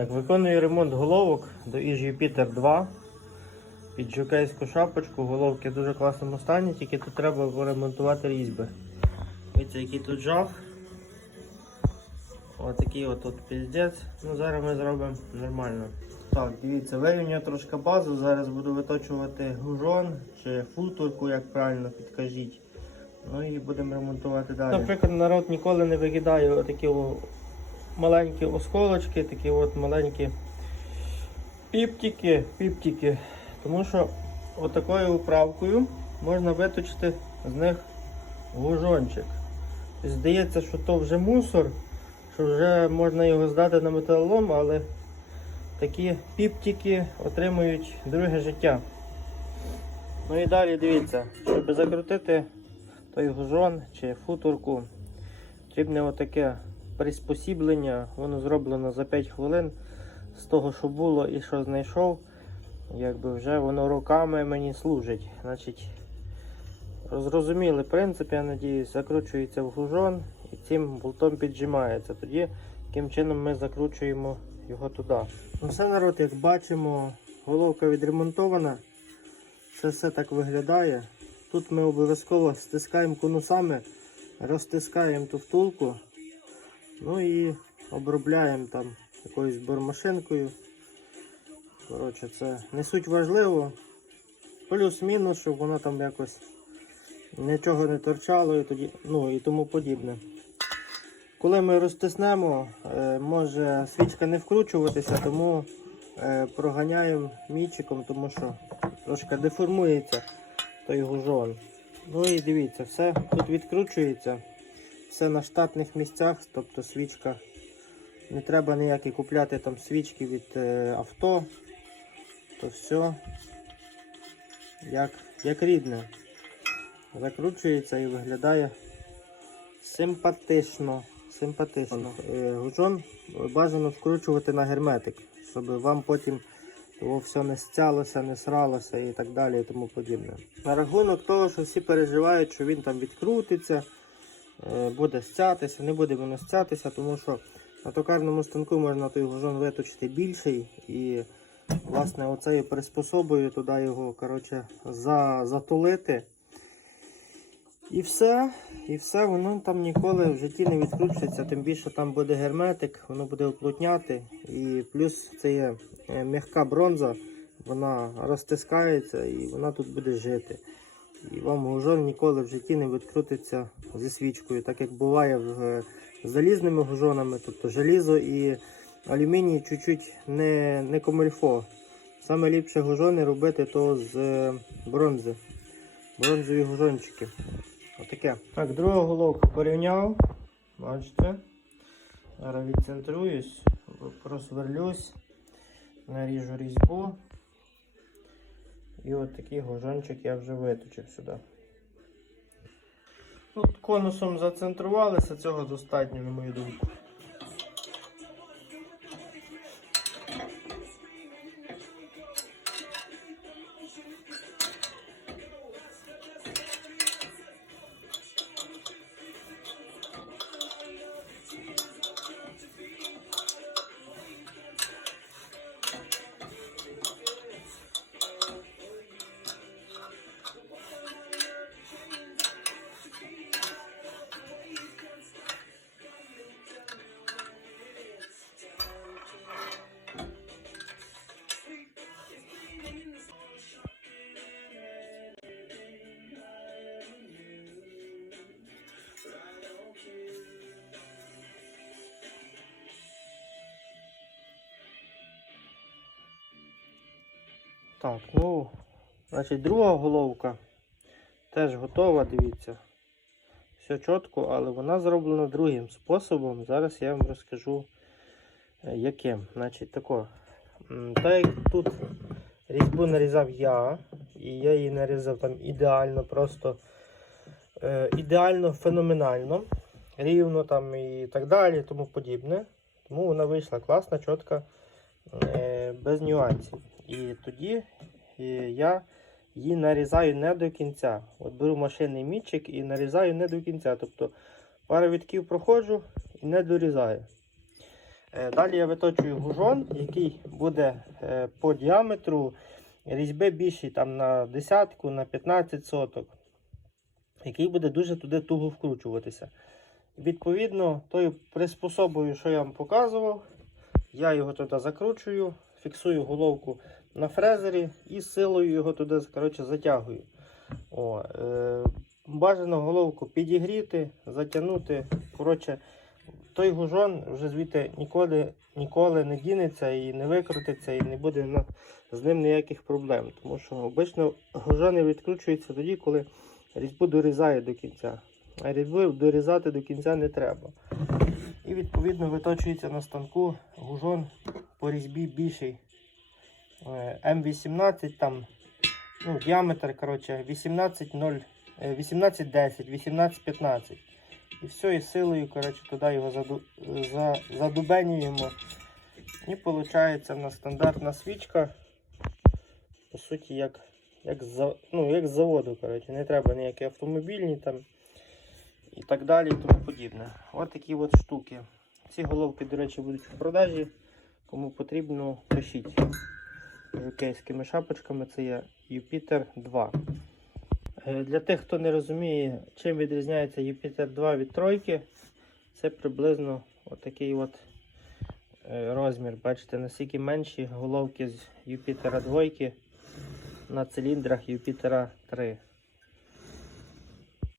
Так, виконую ремонт головок до Іж Юпітер 2 під жокейську шапочку. Головки в дуже класному стані, тільки тут треба поремонтувати різьби. Дивіться, який тут жах. Ось такий от тут піздець. Ну зараз ми зробимо нормально. Так, дивіться, вирівнюю трошки базу. Зараз буду виточувати гужон чи футурку, як правильно підкажіть. Ну і будемо ремонтувати далі. Наприклад, народ ніколи не викидає отакі маленькі осколочки, такі от маленькі піптики, піптики. Тому що отакою управкою можна виточити з них гужончик. Здається, що то вже мусор, що вже можна його здати на металолом, але такі піптики отримують друге життя. Ну і далі дивіться, щоб закрутити той гужон чи футурку, потрібне отаке приспосіблення. Воно зроблено за 5 хвилин з того, що було і що знайшов. Якби вже воно роками мені служить. Значить, Зрозуміли принцип, я надіюсь, закручується в гужон і цим болтом піджимається. Тоді таким чином ми закручуємо його туди. Ну все народ, як бачимо, головка відремонтована. Це все так виглядає. Тут ми обов'язково стискаємо конусами, розтискаємо ту втулку, ну і обробляємо там якоюсь бормашинкою. Коротше, це не суть важливо. Плюс-мінус, щоб воно там якось нічого не торчало і тоді, ну і тому подібне. Коли ми розтиснемо, е, може свічка не вкручуватися, тому е, проганяємо мічиком, тому що трошки деформується той гужон. Ну і дивіться, все тут відкручується, все на штатних місцях, тобто свічка. Не треба ніякі купляти там свічки від е, авто, то все як, як рідне. Закручується і виглядає симпатично. симпатично. Е, Гужон бажано вкручувати на герметик, щоб вам потім того все не стялося, не сралося і так далі і тому подібне. На рахунок того, що всі переживають, що він там відкрутиться, е, буде стятися, не буде воно стятися, тому що на токарному станку можна той гужон виточити більший і власне оцею приспособою туди його коротше, за, затулити. І все, і все, воно там ніколи в житті не відкручується, тим більше там буде герметик, воно буде уплотняти. І плюс це є е, м'яка бронза, вона розтискається і вона тут буде жити. І вам гужон ніколи в житті не відкрутиться зі свічкою, так як буває е, з залізними гужонами, тобто желізо і алюміній чуть-чуть не, не комильфо. Саме ліпше гужони робити то з е, бронзи. Бронзові гужончики. Отаке. Так, другу головку порівняв. Бачите. Зараз відцентруюсь, просверлюсь, наріжу різьбу. І от такий гужончик я вже виточив сюди. Тут конусом зацентрувалися, цього достатньо, на мою думку. Так, ну, значить, друга головка теж готова, дивіться. Все чітко, але вона зроблена другим способом. Зараз я вам розкажу, е, яким. Значить, тако. Так як тут різьбу нарізав я, і я її нарізав там ідеально, просто е, ідеально феноменально, рівно там і так далі, тому подібне. Тому вона вийшла класна, чітка, е, без нюансів. І тоді е, я її нарізаю не до кінця. От беру машинний мічик і нарізаю не до кінця. Тобто пару вітків проходжу і не дорізаю. Е, Далі я виточую гужон, який буде е, по діаметру різьби більший там на десятку, на 15 соток, який буде дуже туди туго вкручуватися. Відповідно, тою приспособою, що я вам показував, я його туди закручую, фіксую головку на фрезері і силою його туди коротше, затягую. О, е, бажано головку підігріти, затягнути. Коротше, той гужон вже звідти ніколи, ніколи не дінеться і не викрутиться, і не буде на, з ним ніяких проблем. Тому що обично гужони відкручуються тоді, коли різьбу дорізає до кінця. А різьбу дорізати до кінця не треба. І відповідно виточується на станку гужон по різьбі більший. Е, М18 там ну, діаметр коротше, 18,0, е, 18,10, 18,15. І все, і силою коротше, туди його заду, за, задубенюємо. І виходить на стандартна свічка. По суті, як, як, з, ну, як з заводу. Коротше. Не треба ніякі автомобільні там і так далі і тому подібне. Ось такі от штуки. Ці головки, до речі, будуть в продажі. Кому потрібно, пишіть. Жукейськими шапочками це є Юпітер 2. Е, Для тих, хто не розуміє, чим відрізняється Юпітер 2 від тройки, це приблизно отакий от е, розмір. Бачите, наскільки менші головки з Юпітера 2 на циліндрах Юпітера 3.